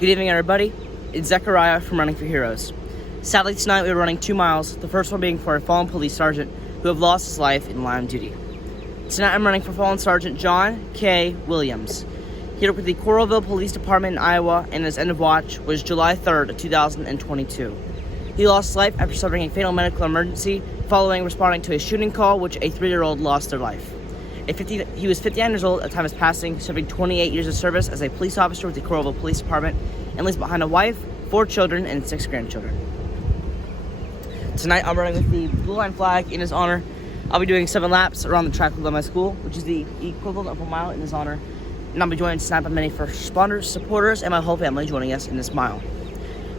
Good evening, everybody. It's Zechariah from Running for Heroes. Sadly, tonight we are running 2 miles, the first one being for a fallen police sergeant who have lost his life in line of duty. Tonight I'm running for fallen Sergeant John K. Williams. He worked with the Coralville Police Department in Iowa, and his end of watch was July 3rd, 2022. He lost his life after suffering a fatal medical emergency following responding to a shooting call which a 3-year-old lost their life. He was 59 years old at the time of his passing, serving 28 years of service as a police officer with the Coralville Police Department, and leaves behind a wife, 4 children, and 6 grandchildren. Tonight I'm running with the blue line flag in his honor. I'll be doing 7 laps around the track of my school, which is the equivalent of a mile in his honor. And I'll be joined tonight by many first responders, supporters, and my whole family joining us in this mile.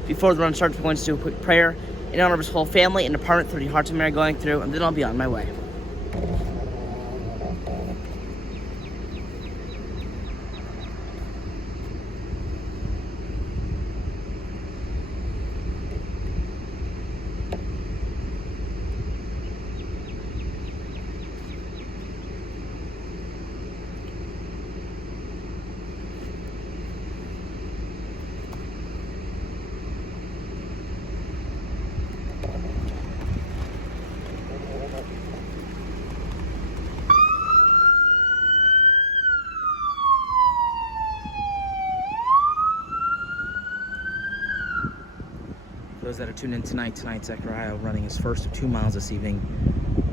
Before the run starts, we're going to do a quick prayer in honor of his whole family and Department 30 Hearts of Mary going through, and then I'll be on my way. Those that are tuned in tonight, Zechariah running his first of 2 miles this evening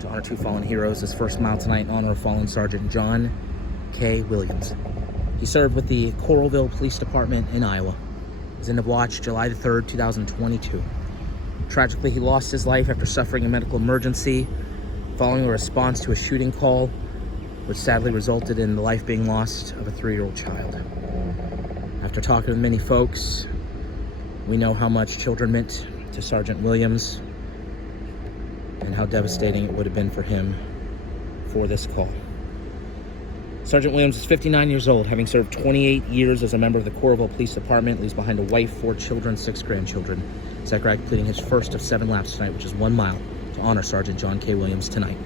to honor 2 fallen heroes. His first mile tonight in honor of fallen Sergeant John K. Williams. He served with the Coralville Police Department in Iowa. His end of watch, July the 3rd, 2022. Tragically, he lost his life after suffering a medical emergency following a response to a shooting call, which sadly resulted in the life being lost of a 3-year-old child. After talking with many folks, we know how much children meant to Sergeant Williams and how devastating it would have been for him for this call. Sergeant Williams is 59 years old, having served 28 years as a member of the Coralville Police Department, leaves behind a wife, 4 children, 6 grandchildren. Zechariah completing his first of 7 laps tonight, which is 1 mile, to honor Sergeant John K. Williams tonight.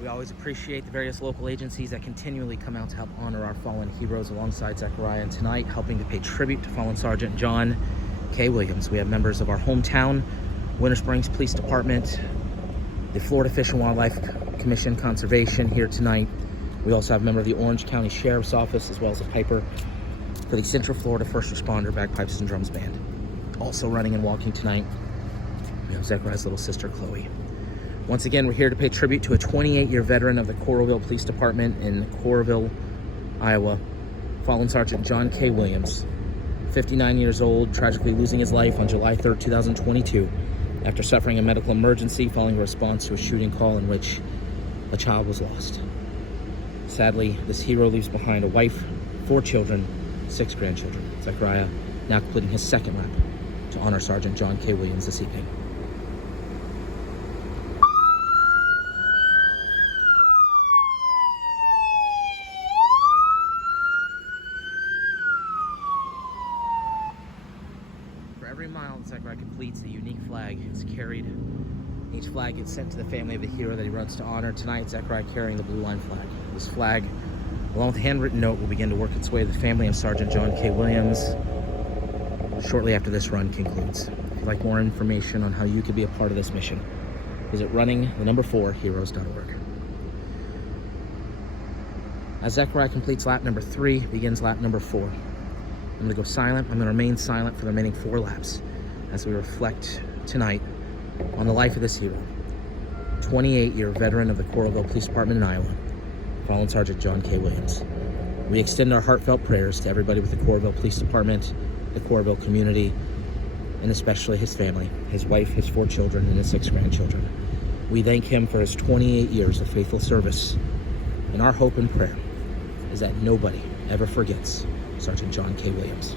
We always appreciate the various local agencies that continually come out to help honor our fallen heroes alongside Zechariah, and tonight helping to pay tribute to fallen Sergeant John K. Williams. We have members of our hometown, Winter Springs Police Department, the Florida Fish and Wildlife Commission Conservation here tonight. We also have a member of the Orange County Sheriff's Office, as well as a piper for the Central Florida First Responder Bagpipes and Drums Band. Also running and walking tonight, we have Zechariah's little sister, Chloe. Once again, we're here to pay tribute to a 28-year veteran of the Coralville Police Department in Coralville, Iowa, fallen Sergeant John K. Williams, 59 years old, tragically losing his life on July 3rd, 2022, after suffering a medical emergency following a response to a shooting call in which a child was lost. Sadly, this hero leaves behind a wife, 4 children, 6 grandchildren. Zechariah now completing his 2nd lap to honor Sergeant John K. Williams this evening. For every mile that Zechariah completes, a unique flag is carried. Each flag gets sent to the family of the hero that he runs to honor. Tonight, Zechariah carrying the blue line flag. This flag, along with a handwritten note, will begin to work its way to the family of Sergeant John K. Williams shortly after this run concludes. If you'd like more information on how you could be a part of this mission, visit running4heroes.org. As Zechariah completes lap number 3, begins lap number 4. I'm going to go silent. I'm going to remain silent for the remaining 4 laps as we reflect tonight on the life of this hero, 28-year veteran of the Coralville Police Department in Iowa, fallen Sergeant John K. Williams. We extend our heartfelt prayers to everybody with the Coralville Police Department, the Coralville community, and especially his family, his wife, his 4 children, and his 6 grandchildren. We thank him for his 28 years of faithful service, and our hope and prayer is that nobody ever forgets Sergeant John K. Williams.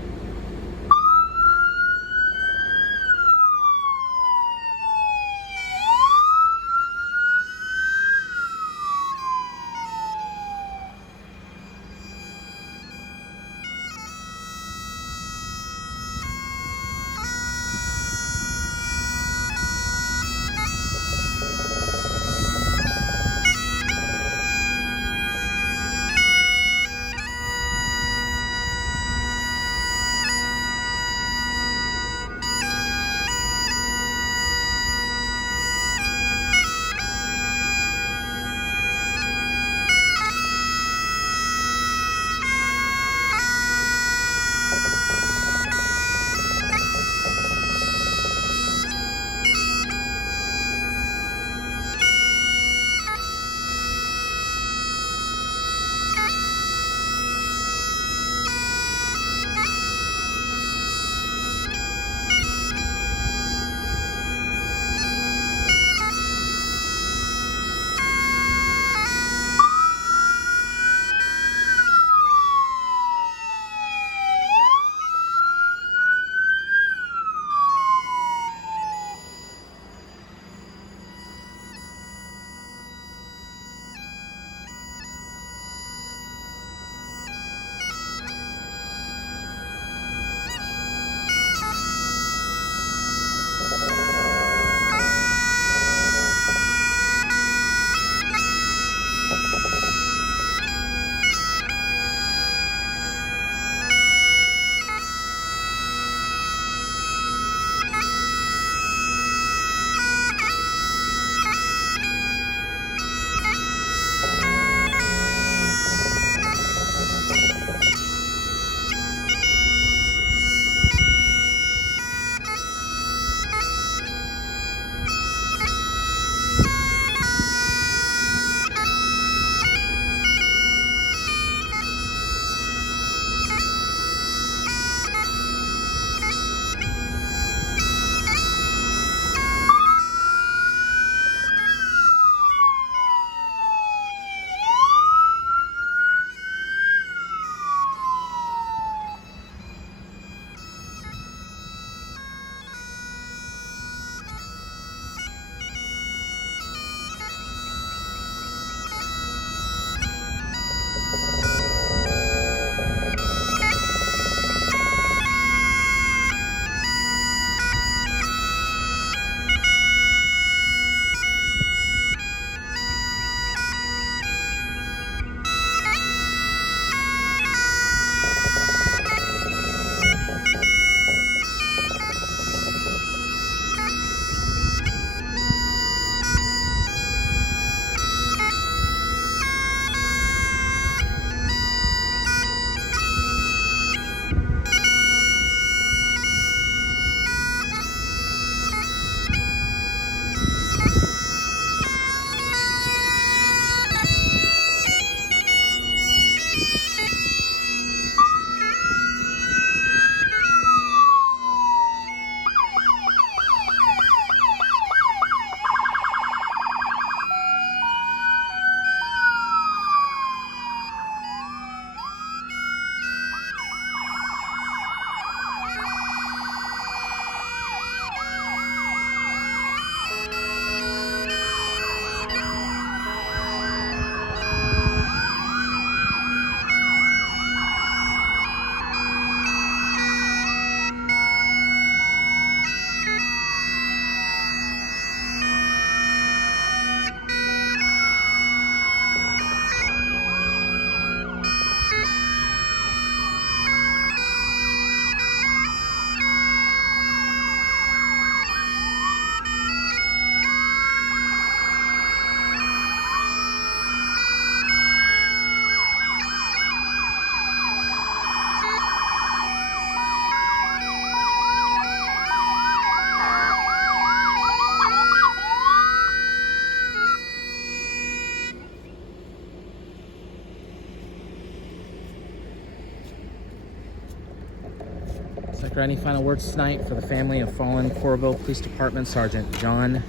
Director, any final words tonight for the family of fallen Coralville Police Department Sergeant John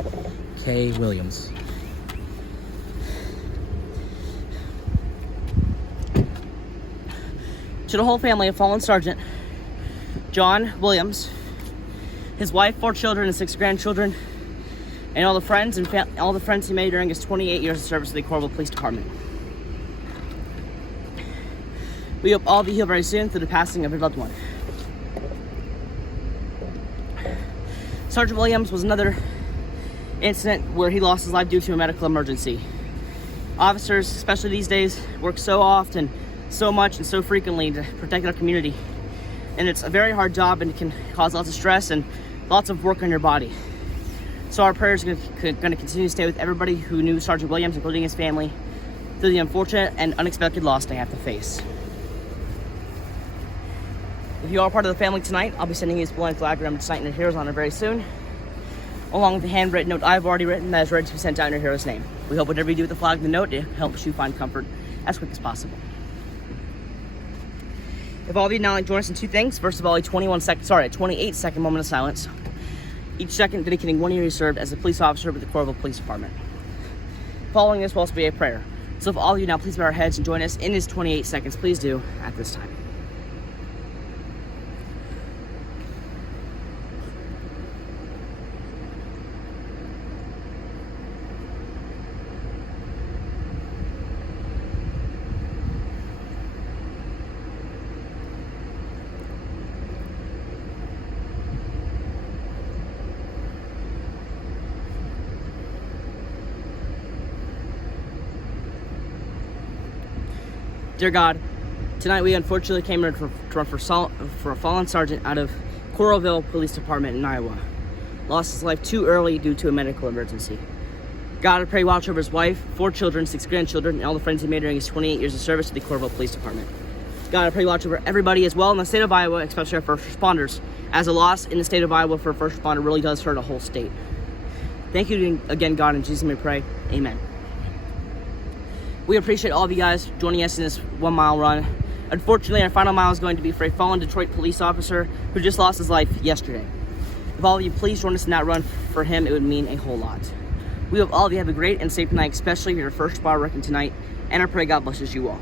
K. Williams? To the whole family of fallen Sergeant John Williams, his wife, 4 children, and 6 grandchildren, and all the friends all the friends he made during his 28 years of service to the Coralville Police Department. We hope all be healed very soon through the passing of your loved one. Sergeant Williams was another incident where he lost his life due to a medical emergency. Officers, especially these days, work so often, so much, and so frequently to protect our community. And it's a very hard job, and it can cause lots of stress and lots of work on your body. So our prayers are going to continue to stay with everybody who knew Sergeant Williams, including his family, through the unfortunate and unexpected loss they have to face. If you are part of the family tonight, I'll be sending you this blind flag remembered tonight in your hero's honor very soon, along with the handwritten note I've already written that is ready to be sent out in your hero's name. We hope whatever you do with the flag and the note, it helps you find comfort as quick as possible. If all of you now like join us in 2 things. First of all, a 28-second moment of silence. Each second dedicating 1 year you served as a police officer with the Coralville Police Department. Following this will also be a prayer. So if all of you now please bow our heads and join us in this 28 seconds, please do at this time. Dear God, tonight we unfortunately came in to run for a fallen sergeant out of Coralville Police Department in Iowa. Lost his life too early due to a medical emergency. God, I pray watch over his wife, 4 children, 6 grandchildren, and all the friends he made during his 28 years of service to the Coralville Police Department. God, I pray watch over everybody as well in the state of Iowa, especially our first responders, as a loss in the state of Iowa for a first responder really does hurt a whole state. Thank you again, God, in Jesus' name we pray. Amen. We appreciate all of you guys joining us in this 1 mile run. Unfortunately, our final mile is going to be for a fallen Detroit police officer who just lost his life yesterday. If all of you please join us in that run for him, it would mean a whole lot. We hope all of you have a great and safe night, especially if you're first bar working tonight, and I pray God blesses you all.